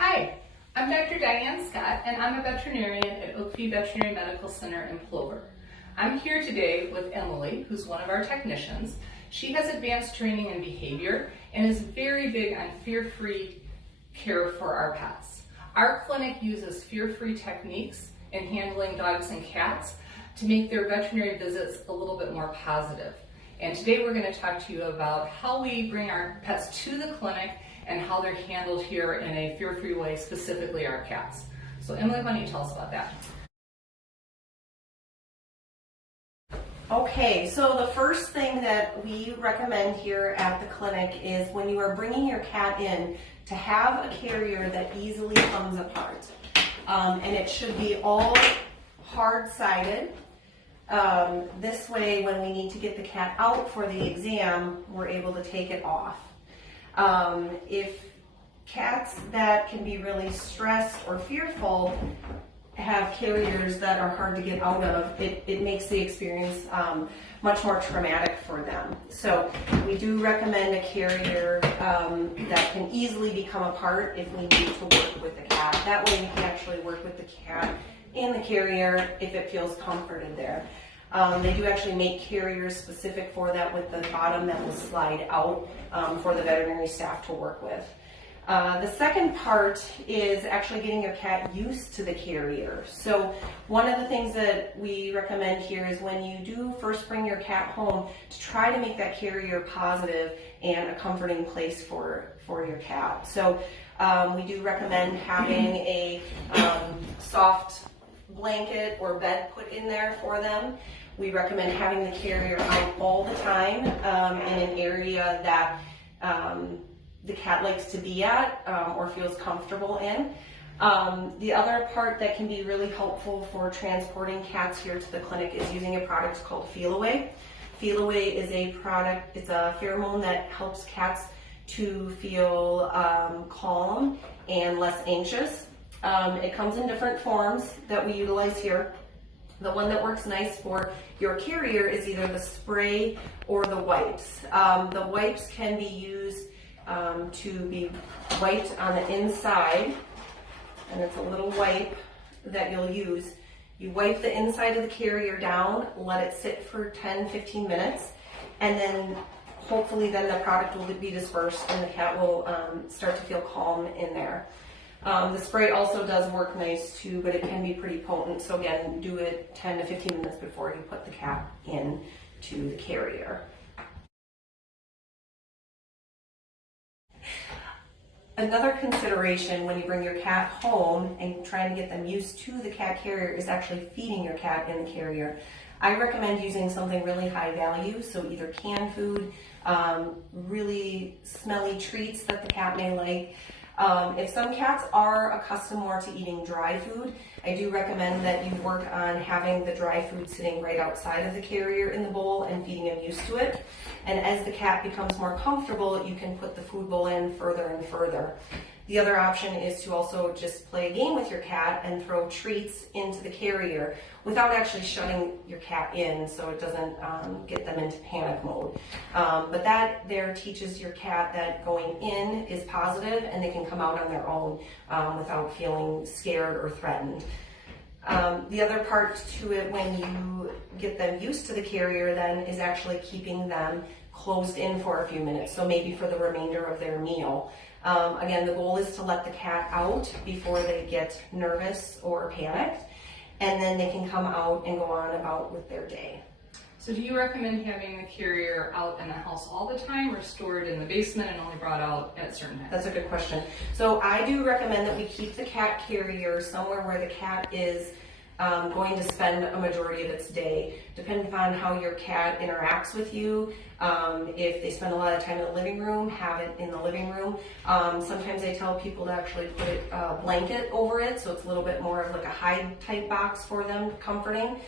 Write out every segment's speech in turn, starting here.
Hi, I'm Dr. Diane Scott, and I'm a veterinarian at Oakview Veterinary Medical Center in Plover. I'm here today with Emily, who's one of our technicians. She has advanced training in behavior and is very big on fear-free care for our pets. Our clinic uses fear-free techniques in handling dogs and cats to make their veterinary visits a little bit more positive. And today we're going to talk to you about how we bring our pets to the clinic and how they're handled here in a fear-free way, specifically our cats. So Emily, why don't you tell us about that? Okay, so the first thing that we recommend here at the clinic is when you are bringing your cat in to have a carrier that easily comes apart. And it should be all hard-sided. This way, when we need to get the cat out for the exam, we're able to take it off. If cats that can be really stressed or fearful have carriers that are hard to get out of, it makes the experience much more traumatic for them. So we do recommend a carrier that can easily become apart if we need to work with the cat. That way we can actually work with the cat in the carrier if it feels comforted there. They do actually make carriers specific for that with the bottom that will slide out for the veterinary staff to work with. The second part is actually getting your cat used to the carrier. So one of the things that we recommend here is when you do first bring your cat home, to try to make that carrier positive and a comforting place for your cat. So we do recommend having a soft blanket or bed put in there for them. We recommend having the carrier out all the time in an area that the cat likes to be at or feels comfortable in. The other part that can be really helpful for transporting cats here to the clinic is using a product called Feel-Away. Feel-Away is a product, it's a pheromone that helps cats to feel calm and less anxious. It comes in different forms that we utilize here. The one that works nice for your carrier is either the spray or the wipes. The wipes can be used to be wiped on the inside, and it's a little wipe that you'll use. You wipe the inside of the carrier down, let it sit for 10-15 minutes, and then hopefully then the product will be dispersed and the cat will start to feel calm in there. The spray also does work nice too, but it can be pretty potent. So again, do it 10 to 15 minutes before you put the cat in to the carrier. Another consideration when you bring your cat home and trying to get them used to the cat carrier is actually feeding your cat in the carrier. I recommend using something really high value, so either canned food, really smelly treats that the cat may like. If some cats are accustomed more to eating dry food, I do recommend that you work on having the dry food sitting right outside of the carrier in the bowl and feeding them used to it. And as the cat becomes more comfortable, you can put the food bowl in further and further. The other option is to also just play a game with your cat and throw treats into the carrier without actually shutting your cat in so it doesn't get them into panic mode. But that there teaches your cat that going in is positive and they can come out on their own without feeling scared or threatened. The other part to it when you get them used to the carrier then is actually keeping them closed in for a few minutes, so maybe for the remainder of their meal. Again, the goal is to let the cat out before they get nervous or panicked, and then they can come out and go on about with their day. So do you recommend having the carrier out in the house all the time or stored in the basement and only brought out at certain times? That's a good question. So I do recommend that we keep the cat carrier somewhere where the cat is going to spend a majority of its day, depending upon how your cat interacts with you. If they spend a lot of time in the living room, have it in the living room. Sometimes I tell people to actually put a blanket over it, so it's a little bit more of like a hide type box for them, comforting.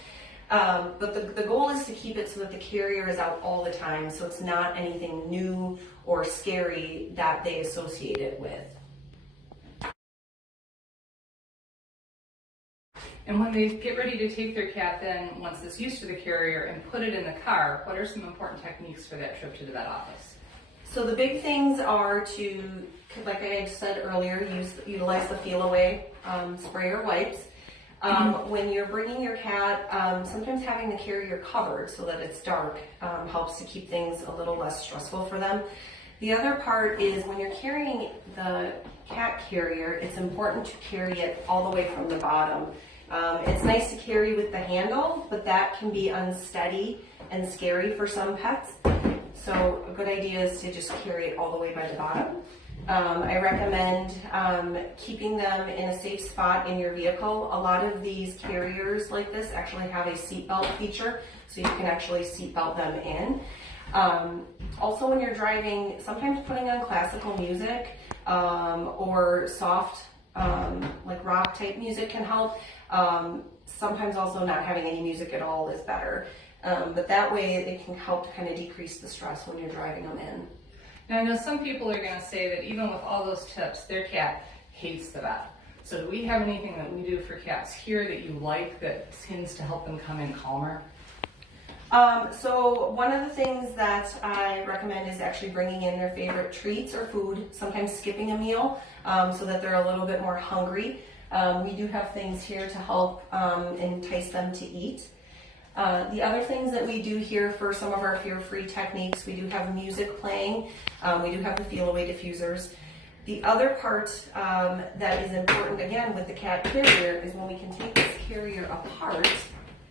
But the goal is to keep it so that the carrier is out all the time, so it's not anything new or scary that they associate it with. And when they get ready to take their cat then, once it's used to the carrier, and put it in the car, what are some important techniques for that trip to the vet office? So the big things are to, like I had said earlier, utilize the Feel Away spray or wipes. When you're bringing your cat, sometimes having the carrier covered so that it's dark helps to keep things a little less stressful for them. The other part is when you're carrying the cat carrier, it's important to carry it all the way from the bottom. It's nice to carry with the handle, but that can be unsteady and scary for some pets. So a good idea is to just carry it all the way by the bottom. I recommend keeping them in a safe spot in your vehicle. A lot of these carriers like this actually have a seatbelt feature, so you can actually seatbelt them in. Also, when you're driving, sometimes putting on classical music or soft, like rock type music can help. Sometimes also not having any music at all is better. But that way it can help to kind of decrease the stress when you're driving them in. Now I know some people are going to say that even with all those tips, their cat hates the vet. So do we have anything that we do for cats here that you like that tends to help them come in calmer? So one of the things that I recommend is actually bringing in their favorite treats or food, sometimes skipping a meal so that they're a little bit more hungry. We do have things here to help entice them to eat. The other things that we do here for some of our fear-free techniques, we do have music playing, we do have the Feel Away diffusers. The other part that is important, again, with the cat carrier is when we can take this carrier apart,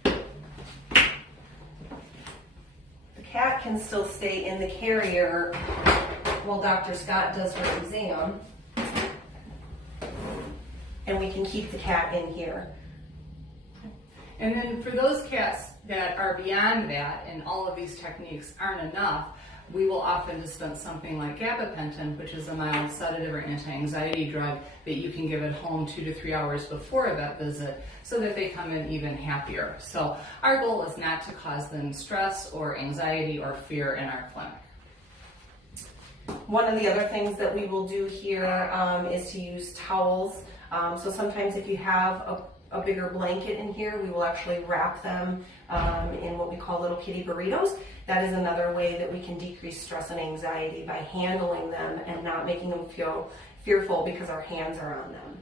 the cat can still stay in the carrier while Dr. Scott does her exam, and we can keep the cat in here. And then for those cats that are beyond that and all of these techniques aren't enough, we will often dispense something like gabapentin, which is a mild sedative or anti-anxiety drug that you can give at home 2 to 3 hours before a vet visit so that they come in even happier. So our goal is not to cause them stress or anxiety or fear in our clinic. One of the other things that we will do here is to use towels. So sometimes if you have a bigger blanket in here, we will actually wrap them in what we call little kitty burritos. That is another way that we can decrease stress and anxiety by handling them and not making them feel fearful because our hands are on them.